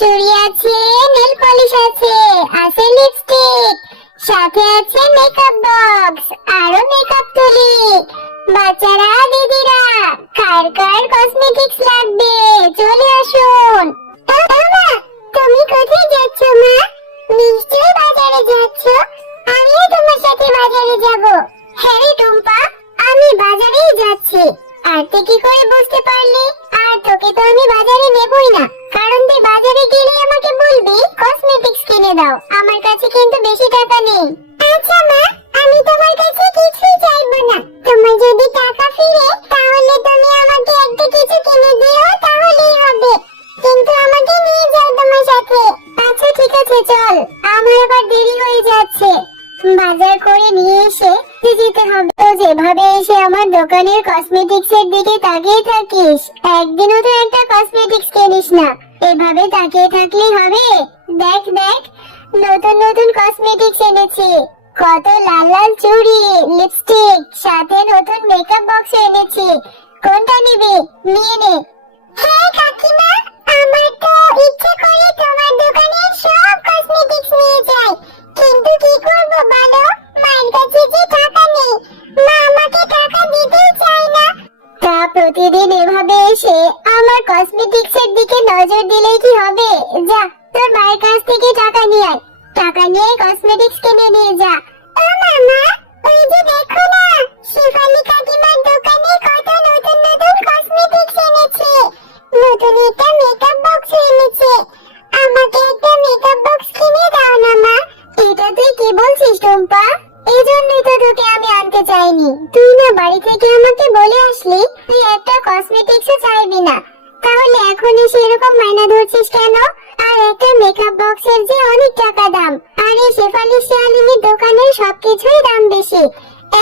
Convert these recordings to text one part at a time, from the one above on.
চুড়ি আছে, nail polish আছে, আছে লিপস্টিক, সাথে আছে মেকআপ বক্স, আরো মেকআপ তুলি। বাচ্চারা, দিদিরা, কার কার কসমেটিক্স লাগবে চলে আসুন। মা, তুমি কোথায় যাচ্ছ মা? নিশ্চয়ই বাজারে যাচ্ছ। আমিও তোমার সাথে বাজারে যাব। হ্যাঁ রে টুম্পা, আমি বাজারেই যাচ্ছি। আর তুই কি করে বুঝতে পারলি? আর তোকে তো আমি বাজারে নেবই না, কারণ তুই বাজারে গেলে আমাকে বলবি কসমেটিক্স কিনে দাও। আমার কাছে কিন্তু বেশি টাকা নেই। আচ্ছা মা, আমি তোমার কাছে কিছুই চাইবো না। তোমার যদি টাকা ফিরে তাহলে তুমি আমাকে একটা কিছু কিনে দিও, তাহলেই হবে। কিন্তু আমাকে নিয়ে যাও তোমার সাথে। আচ্ছা ঠিক আছে, চল। আমার আবার দেরি হয়ে যাচ্ছে। বাজার করে নিয়ে এসে যেতে হবে। তো যেভাবে এসে আমার দোকানের কসমেটিক্স এর দিকে তাকিয়ে থাকিস, একদিনও তো একটা কসমেটিক্স কিনিস না। এভাবে তাকিয়ে থাকলেই হবে? দেখ দেখ, নতুন নতুন কসমেটিক্স এনেছি। কত লাল লাল চুড়ি, লিপস্টিক, সাথে নতুন মেকআপ বক্স এনেছি। কোনটা নিবি? নিয়ে নে। হ্যাঁ কাকিমা, আমার তো ইচ্ছে করে তোমার দোকানের সব কসমেটিক্স নিয়ে যাই, কিন্তু কি করব বলো? মায়ের কাছে যে টাকা নেই, মা আমাকে টাকা দিতেই চায় না। তা প্রতিদিন এভাবে এসে আমার কসমেটিক্স এর দিকে নজর দিলেই কি হবে? যা, তোর মায়ের কাছ থেকে টাকা নিয়ে আয়। টাকা নিয়ে কসমেটিক্স কিনে নিয়ে যা। ও মামা, ওই যে দেখো না, শেফালি কাকিমার দোকানে কত নতুন নতুন কসমেটিক্স এনেছে। নতুন একটা মেকআপ বক্স এনেছে। আমাকে একটা মেকআপ বক্স কিনে দাও না মা। এটা তুই কি বলছিস টুম্পা? এই জন্যই তো তোকে আমি আনতে চাইনি। তুই না বাড়ি থেকে আমাকে বলে আসলি তুই একটা কসমেটিক্সও চাইবি না, তাহলে এখন এসে এরকম মাইনা ধরছিস কেন? আর একটা মেকআপ বক্সের যে অনেক টাকা দাম, আর এই শেফালি শিয়ালিনীর দোকানের সবকিছুই দাম বেশি।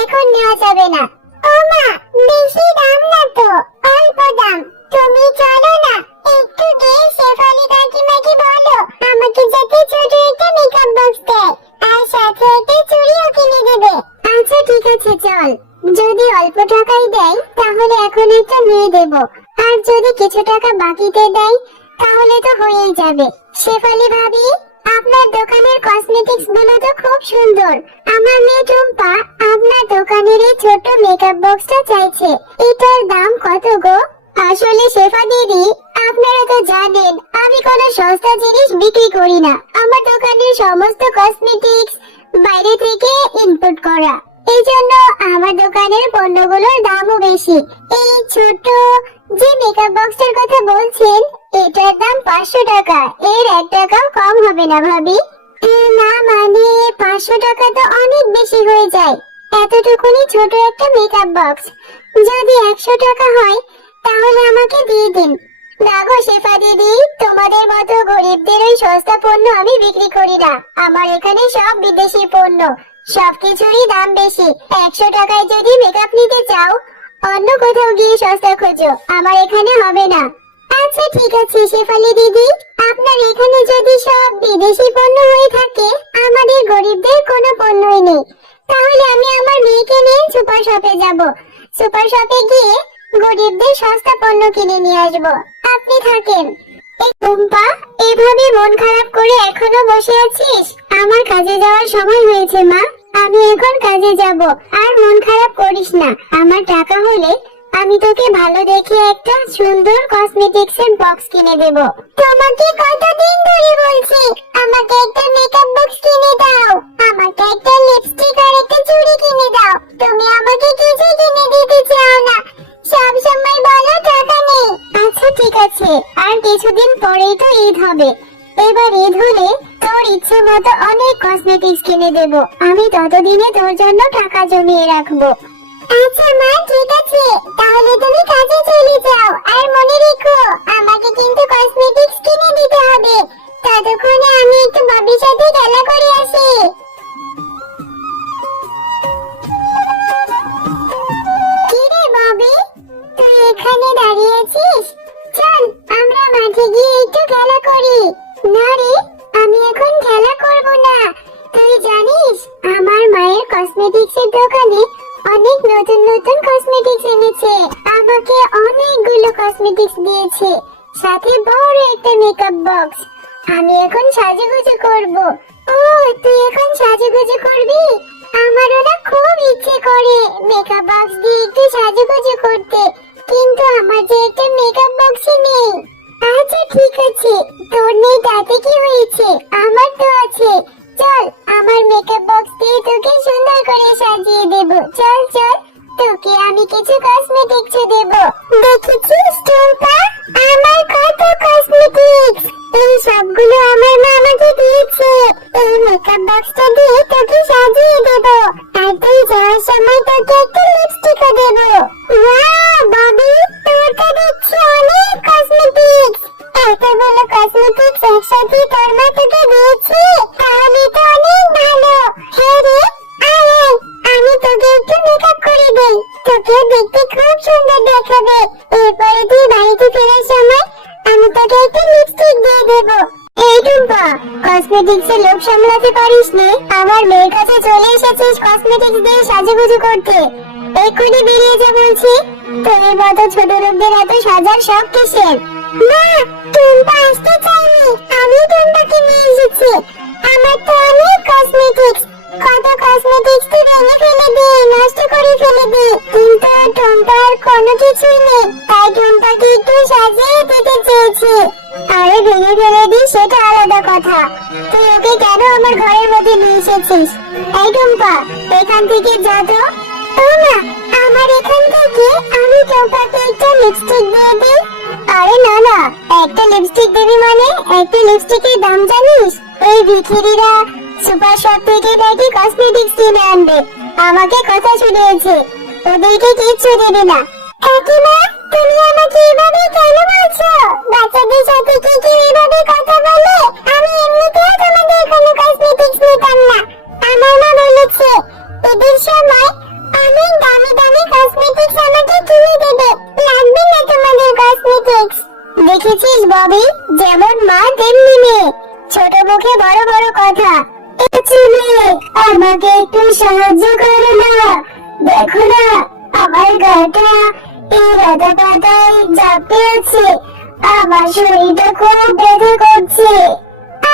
এখন নেওয়া যাবে না। ও মা, বেশি দাম না তো, অল্প দাম। তুমি চলো না, একটু গিয়ে শেফালি কাকিমাকে বলো আমাকে যাতে ছোট একটা মেকআপ বক্স দেয়, আর সাথে একটা চুড়িও কিনে দেবে। আচ্ছা ঠিক আছে, চল। যদি অল্প টাকাই দেয় তাহলে এখন একটা নিয়ে দেব, আর যদি কিছু টাকা বাকিতে দেয় তাহলে তো হয়েই যাবে। শেফালি ভাবি, আপনার দোকানের কসমেটিক্স গুলো তো খুব সুন্দর। আমার মেয়ে টুম্পা আপনার দোকানের এই ছোট মেকআপ বক্সটা চাইছে। এটার দাম কত গো? আসলে শেফা দিদি, আপনারা তো জানেন আমি কোনো সস্তা জিনিস বিক্রি করি না। আমার দোকানের সমস্ত কসমেটিক্স বাইরে থেকে ইনপুট করা, এই জন্য আমার দোকানের পণ্যগুলোর দামও বেশি। এই ছোট যে মেকআপ বক্সটার কথা বলছেন, এটার দাম 500 টাকা। এর 1 টাকাও কম হবে না ভাবি? না মানে 500 টাকা তো অনেক বেশি হয়ে যায়। এতটুকুনি ছোট একটা মেকআপ বক্স যদি 100 টাকা হয় তাহলে আমাকে দিয়ে দিন। না গো শেফা দিদি, তোমাদের মতো গরিবদের ওই সস্তা পণ্য আমি বিক্রি করি না। আমার এখানে সব বিদেশি পণ্য, সবকিছুরই দাম বেশি। 100 টাকায় যদি মেকআপ নিতে চাও অন্য কোথাও গিয়ে সস্তা খোঁজো, আমার এখানে হবে না। আচ্ছা ঠিক আছে শেফালি দিদি, আপনার এখানে যদি সব বিদেশি পণ্য হয়ে থাকে, আমাদের গরিবদের কোনো পণ্যই নেই, তাহলে আমি আমার মেয়েকে নিয়ে সুপার শপে যাব। সুপার শপে গিয়ে গরিবদের সস্তা পণ্য কিনে নিয়ে আসবো। আপনি থাকেন। এই টুম্পা, এভাবে মন খারাপ করে এখনো বসে আছিস? আমার কাজে যাওয়ার সময় হয়েছে মা, আমি এখন কাজে যাব। আর মন খারাপ করিস না, আমার টাকা হলে আমি তোকে ভালো দেখে একটা সুন্দর কসমেটিক্স এর বক্স কিনে দেব। তোমাকে কতদিন ধরে বলছি আমাকে একটা মেকআপ বক্স কিনে দাও, আমাকে একটা লিপস্টিক আর একটা চুড়ি কিনে দাও। তুমি আমাকে কিছুই কিনে দিতে চাও না, সব সময় বলো টাকা নেই। আচ্ছা ঠিক আছে, আর কিছুদিন পরেই তো ঈদ হবে। এবার ঈদ হলে তোর ইচ্ছে মতো অনেক কসমেটিক্স কিনে দেব। আমি ততদিনে তোর জন্য টাকা জমিয়ে রাখবো। আচ্ছা মা, ঠিক আছে, তাহলে তুমি কাজে চলে যাও। আর মনে রেখো আমাকে কিন্তু কসমেটিক্স কিনে দিতে হবে। ততক্ষণে আমি একটু বাবির সাথে খেলা করে আসি। কি রে বাবি, তুই এখানে দাঁড়িয়ে আছিস? চল আমরা মাঠে গিয়ে একটু খেলা করি। না রে, আমি এখন খেলা করব না। তুই জানিস আমার মায়ের কসমেটিক্স এর দোকানে অনেক নতুন নতুন কসমেটিক্স এনেছে। আমাকে অনেকগুলো কসমেটিক্স দিয়েছে, সাথে বড় একটা মেকআপ বক্স। আমি এখন সাজুগুজু করব। ও, তুই এখন সাজুগুজু করবি? আমারও না খুব ইচ্ছে করে মেকআপ বক্স দিয়ে একটু সাজুগুজু করতে, কিন্তু আমার যে একটা মেকআপ বক্সই নেই। আচ্ছা ঠিক আছে, তোর নেই তাতে কি হয়েছে, আমার তো আছে। চল, আমার মেকআপ বক্স দিয়ে তোকে সুন্দর করে সাজিয়ে দেব। চল চল, তোকে আমি কিছু কসমেটিক্স দেব। দেখেছিস টুম্পা, আমার কত কসমেটিক্স। এই সবগুলো আমার মা আমাকে দিয়েছে। এই মেকআপ বক্সটা দিয়ে তোকে সাজিয়ে দেব, আর তুই যাওয়ার সময় তোকে একটা লিপস্টিকও দেব। ওয়াও ববি, তোর তো দেখছি অনেক কসমেটিক্স। এতগুলো কসমেটিক্স একসাথে তোর মা তোকে দিয়েছে, তাহলে তো অনেক ভালো। হ্যাঁ রে, আয় আয়, আমি তোকে একটু মেকআপ করে দেই, তোকে দেখতে খুব সুন্দর দেখাবে। এরপরে তুই বাড়িতে ফেরার সময় আমি তোকে একটা লিপস্টিক দিয়ে দেব। এই টুম্পা, কসমেটিক্স এর লোভ সামলাতে পারিস নি, আমার মেয়ের কাছে চলে এসেছিস কসমেটিক্স দিয়ে সাজুগুজু করতে। এক্ষুনি বেরিয়ে যা বলছি। তোর মতো ছোট লোকদের এত সাজার শখ কিসের? না, টুম্পা আসতে চাইনি, আমি টুম্পাকে নিয়ে এসেছি। আমার তো অনেক কসমেটিক্স, কত কসমেটিক্স তুই ভেঙে ফেলে দে, নষ্ট করে ফেলে দে, কিন্তু টুম্পার কোনো কিছুই নেই, তাই টুম্পাকে একটু সাজিয়ে দিতে চেয়েছি। আরে ভেঙে ফেলে দিস সেটা আলাদা কথা, তুই ওকে কেন আমার ঘরের মধ্যে নিয়ে এসেছিস? এই টুম্পা, এখান থেকে যা তো। না, আমার এখান থেকে আমি টুম্পাকে একটা লিপস্টিক দিয়ে দিই। আরে না না, একটা লিপস্টিক দিবি মানে একটা লিপস্টিকের দাম জানিস? এই ভিখিরিরা সুপার শপ থেকে নাকি কসমেটিক্স কিনে আনবে, আমাকে কথা শুনিয়েছে, ওদেরকে কিচ্ছু দেবে না। কাকিমা, তুমি আমাকে এভাবে কেন বলছো? বাচ্চাদের সাথে কি কি এভাবে কথা বলে? আমি এমনিতেও তোমাদের কোনো কসমেটিক্স নিতাম না। আমার মা বলেছে ঈদের সময় অনেক দামি দামি কসমেটিক্স আমাকে কিনে দেবে, লাগবে না তোমাদের কসমেটিক্স। দেখেছিস ববি, যেমন মা তেমনি মেয়ে, ছোট মুখে বড় বড় কথা। আমাকে একটু সাহায্য করো না, দেখো না আমার গাটা এই রাধা পাতায় চাপতে আছে, আমার শরীরটা খুব ব্যথা করছে।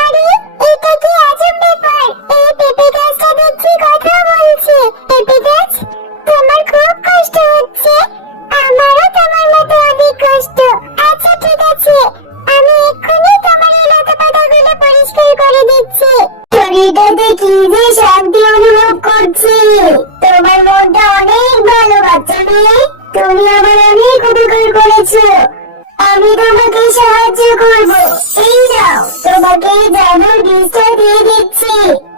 আরে এটা কি আজব ব্যাপার, এই পেঁপে গাছটা দেখছি কথা বলছে। পেঁপে গাছ, তোমার খুব কষ্ট হচ্ছে? আমারও তোমার মতো অনেক কষ্ট। আচ্ছা ঠিক আছে, আমি এক্ষুনি তোমার এই লতা পাতাগুলো পরিষ্কার করে দিচ্ছি। শরীরটাতে কি যে শান্তি অনুভব করছি। তোমার মনটা অনেক ভালো বাচ্চা মেয়ে, তুমি আমার অনেক উপকার করেছো, আমি তোমাকে সাহায্য করব। এই নাও, তোমাকে এই জাদুর বীজটা দিয়ে দিচ্ছি,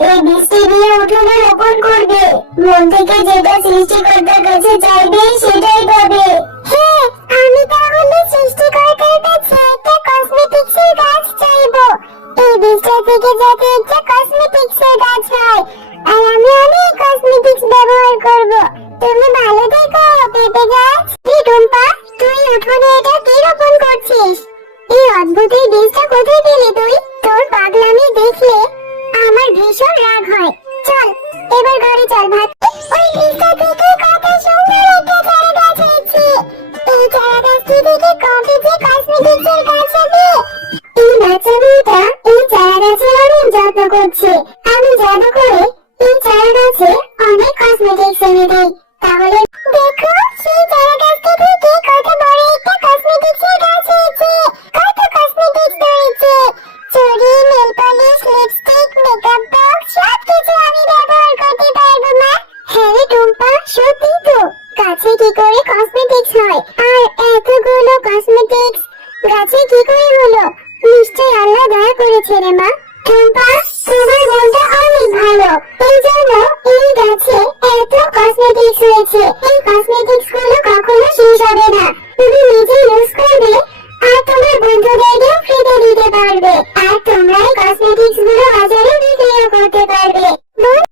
এই বীজটি দিয়ে উঠোনে রোপণ করবে, মন থেকে যেটা সৃষ্টিকর্তার কাছে চাইবে সেটাই পাবে। হ্যাঁ, আমি তাহলে সৃষ্টিকর্তার কাছে একটা কসমেটিক্সের গাছ চাইবো, এই বীজটা থেকে যাতে একটা কসমেটিক্সের গাছ হয়, আর আমি অনেক কসমেটিক্স ব্যবহার করব। তুমি ভালো থেকো পেঁপে গাছ। কি টুম্পা, তুই উঠোনে এটা কি রোপণ করছিস? এই অদ্ভুত এই বীজটা কোথায় পেলি তুই? তোর পাগলামি দেখলে আমার ভীষণ রাগ হয়। চল এবার ঘরে চল ভাত। ওই বীজটা থেকে কত সুন্দর একটা চারা গাছ হয়েছে, এই চারা গাছটি থেকে কবে যে কসমেটিক্সের গাছ হবে। এই বাচ্চা মেয়েটা এই চারা গাছের অনেক যত্ন করছে, আমি জাদু করে এই চারা গাছে অনেক কসমেটিক্স এনে দিই, তাহলে দেখো সেই চারা গাছটা থেকে কত বড় একটা কসমেটিক্সের গাছ হয়েছে, কত কসমেটিক্স হয়েছে, চুড়ি, nail polish, lipstick, makeup box সবকিছু আমি ব্যবহার করতে পারবো মা। হ্যাঁ রে টুম্পা, সত্যি তো, গাছে কি করে কসমেটিক্স হয়, আর এতগুলো কসমেটিক্স গাছে কি করে হলো? নিশ্চয় আল্লাহ দয়া করেছে রে মা। টুম্পা, তোমার মনটা অনেক ভালো, এই জন্য এই গাছে এত কসমেটিক্স হয়েছে। এই